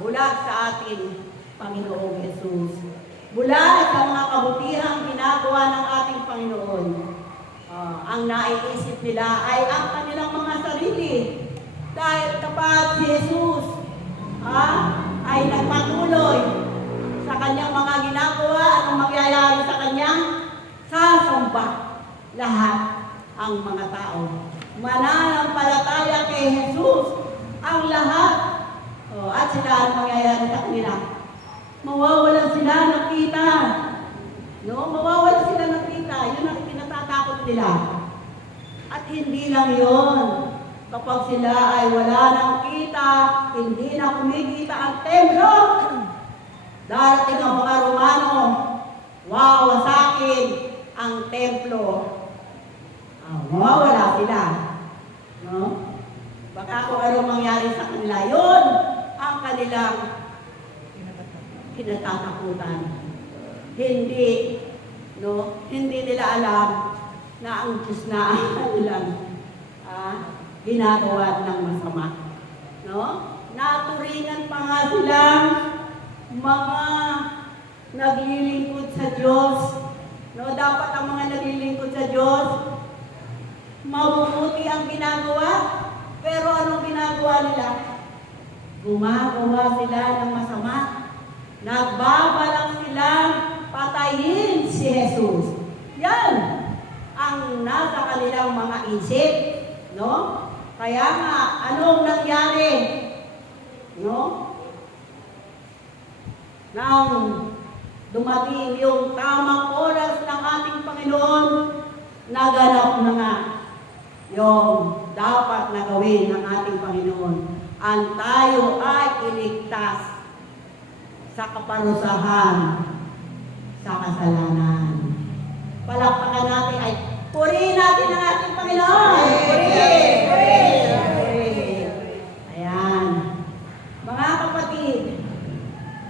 bulag sa ating Panginoong Jesus. Bulag sa mga kabutihang ginagawa ng ating Panginoon. Ang naiisip nila ay ang kanilang mga sarili. Dahil kapag si Jesus ay nagpatuloy sa kanyang mga ginagawa, anong mangyayari sa kanyang? Sasamba lahat ang mga tao. Mananampalataya kay Jesus ang lahat. At sila ang mangyayari sa kanila. Mawawalan sila ng kita. Mawawalan sila ng kita. Yun ang kinatatakot nila. At hindi lang yun. Kapag sila ay wala ng kita, hindi na kumikita ang templo. Darating ang mga Romano, wawasakin ang templo. Mawawala sila. Baka kung anong mangyari sa kanila, yun ang kanilang kinatatakutan. Hindi nila alam na ang Diyos na ang kanilang ginagawa ng masama. Naturingan pa nga silang mga naglilingkod sa Diyos. Dapat ang mga naglilingkod sa Diyos, mabubuti ang ginagawa. Pero anong ginagawa nila? Gumagawa sila ng masama. Nagbabalak silang patayin si Jesus. Yan ang nasa kanilang mga isip. Kaya nga, anong nangyari? Nang dumating yung tamang oras ng ating Panginoon, naganap na nga yung dapat na gawin ng ating Panginoon. Ang tayo ay iligtas sa kaparusahan sa kasalanan. Palakpakan natin ay purihin natin ang ating Panginoon. Purihin! Ayan. Mga kapatid,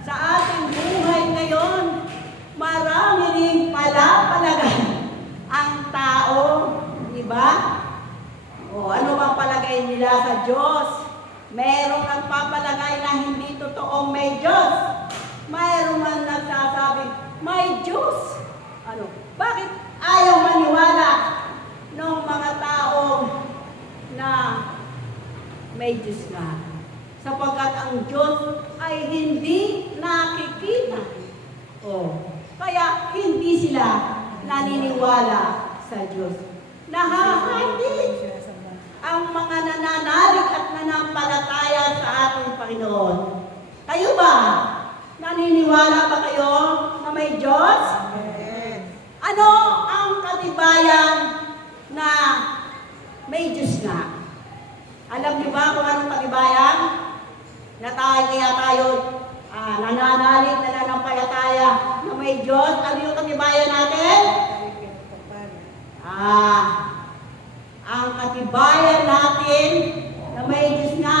sa ating buhay ngayon, marami rin palapalagan ang tao, di ba? Ano bang palagay nila sa Diyos? Merong nagpapalagay na hindi totoong may Diyos. Mayroong man nagsasabi, may Diyos. Bakit ayaw maniwala ng mga tao na may Diyos na? Sapagkat ang Diyos ay hindi nakikita. Kaya hindi sila naniniwala sa Diyos. Nahahati ang mga nananalig at nanampalataya sa ating Panginoon. Kayo ba? Naniniwala ba kayo na may Diyos? Amen. Ano ang katibayan na may Diyos na? Alam niyo ba kung anong katibayan? Na tayo nananalig, nananampalataya na may Diyos. Ano yung katibayan natin? Ang katibayan natin na may Diyos na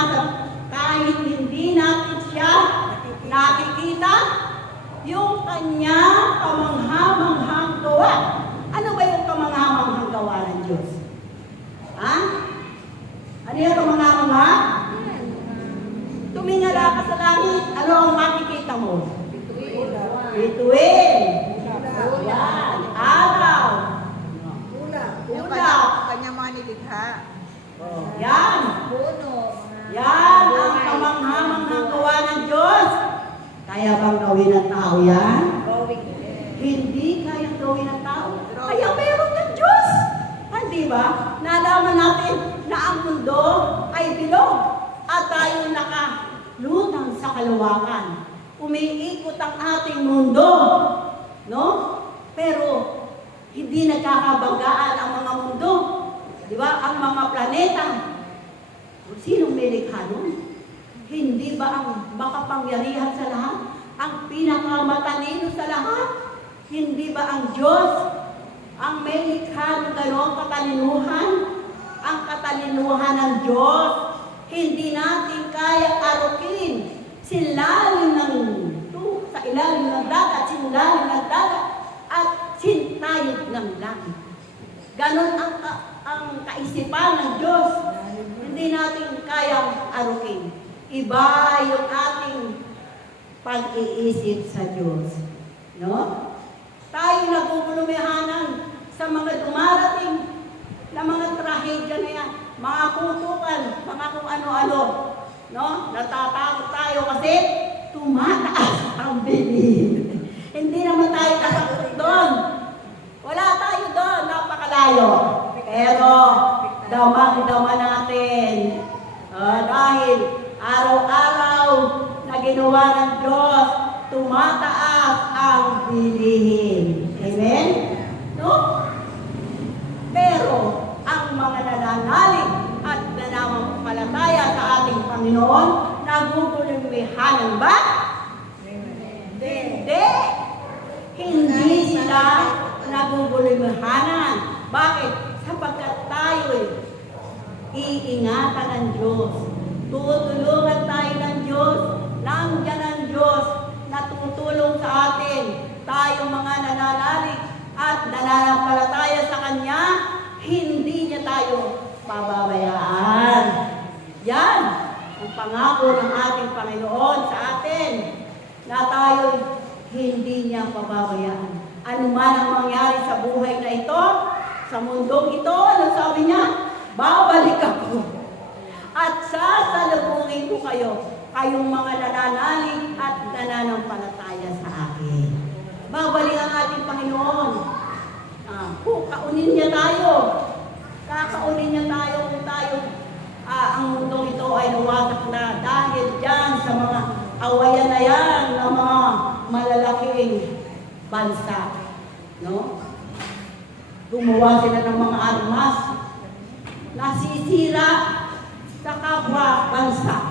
kahit hindi natin siya nakikita, yung kanya kamangha-manghang gawa. Ano ba yung kamangha-manghang gawa ng Diyos? Ano yung kamangha-mangha? Tumingala ka sa langit, ano ang makikita mo? Bituin. Yan. Araw. Ulap. Kanyang mga nilikha. Yan. Yan ang kamangha-manghang gawa ng Diyos. Kaya bang gawin ng tao yan? Hindi kayang gawin ng tao. Kaya meron ng Diyos. Hindi ba? Nalaman natin na ang mundo ay bilog at tayo nakalutang sa kalawakan. Umiikot ang ating mundo. Pero hindi nagkakabanggaan ang mga mundo. Di ba? Ang mga planeta. Sinong nilikha nun? Hindi ba ang makapangyarihan sa lahat? Ang pinakamatalino sa lahat? Hindi ba ang Diyos ang may likha ng gano'ng katalinuhan? Ang katalinuhan ng Diyos, hindi natin kaya arukin sa ilalim ng dagat, sinlalim ng dagat, at sintayog ng langit. Ganon ang kaisipan ng Diyos. Hindi natin kayang arukin. Iba yung ating pag-iisip sa Diyos. No? Tayo nagugulumihanan sa mga dumarating na mga trahedya na yan, mga kutukan, mga kung ano-ano. No? Natatakot tayo kasi tumataas ang bilib. Hindi naman tayo kasakot doon. Wala tayo doon, napakalayo. Pero damang-dama natin. Dahil araw-araw na ginawa ng Diyos, tumataas ang bilihin. Amen? No? Pero ang mga nananalig at nananampalataya sa ating Panginoon, nagugulumihanan ba? Hindi. Hindi sila nagugulumihanan. Bakit? Sapagkat tayo'y iingatan ng Diyos. Tutulungan tayo ng Diyos. Nandiyan ang Diyos na tutulong sa atin. Tayong mga nananalig at nananampalataya sa Kanya, hindi niya tayo pababayaan. Yan ang pangako ng ating Panginoon sa atin, na tayo hindi niya pababayaan. Ano man ang mangyari sa buhay na ito, sa mundong ito, ano sabi niya? Babalik ako. At sasalubungin ko kayo, kayong mga nananalig at nananampalataya sa akin. Babalik ang ating Panginoon. Kaunin niya tayo. Kakaunin niya tayo kung tayo ang mundong ito ay nawasak na dahil dyan sa mga awayan na yan ng mga malalaking bansa. No? Gumawa sila ng mga armas nasisira sa kapwa bansa.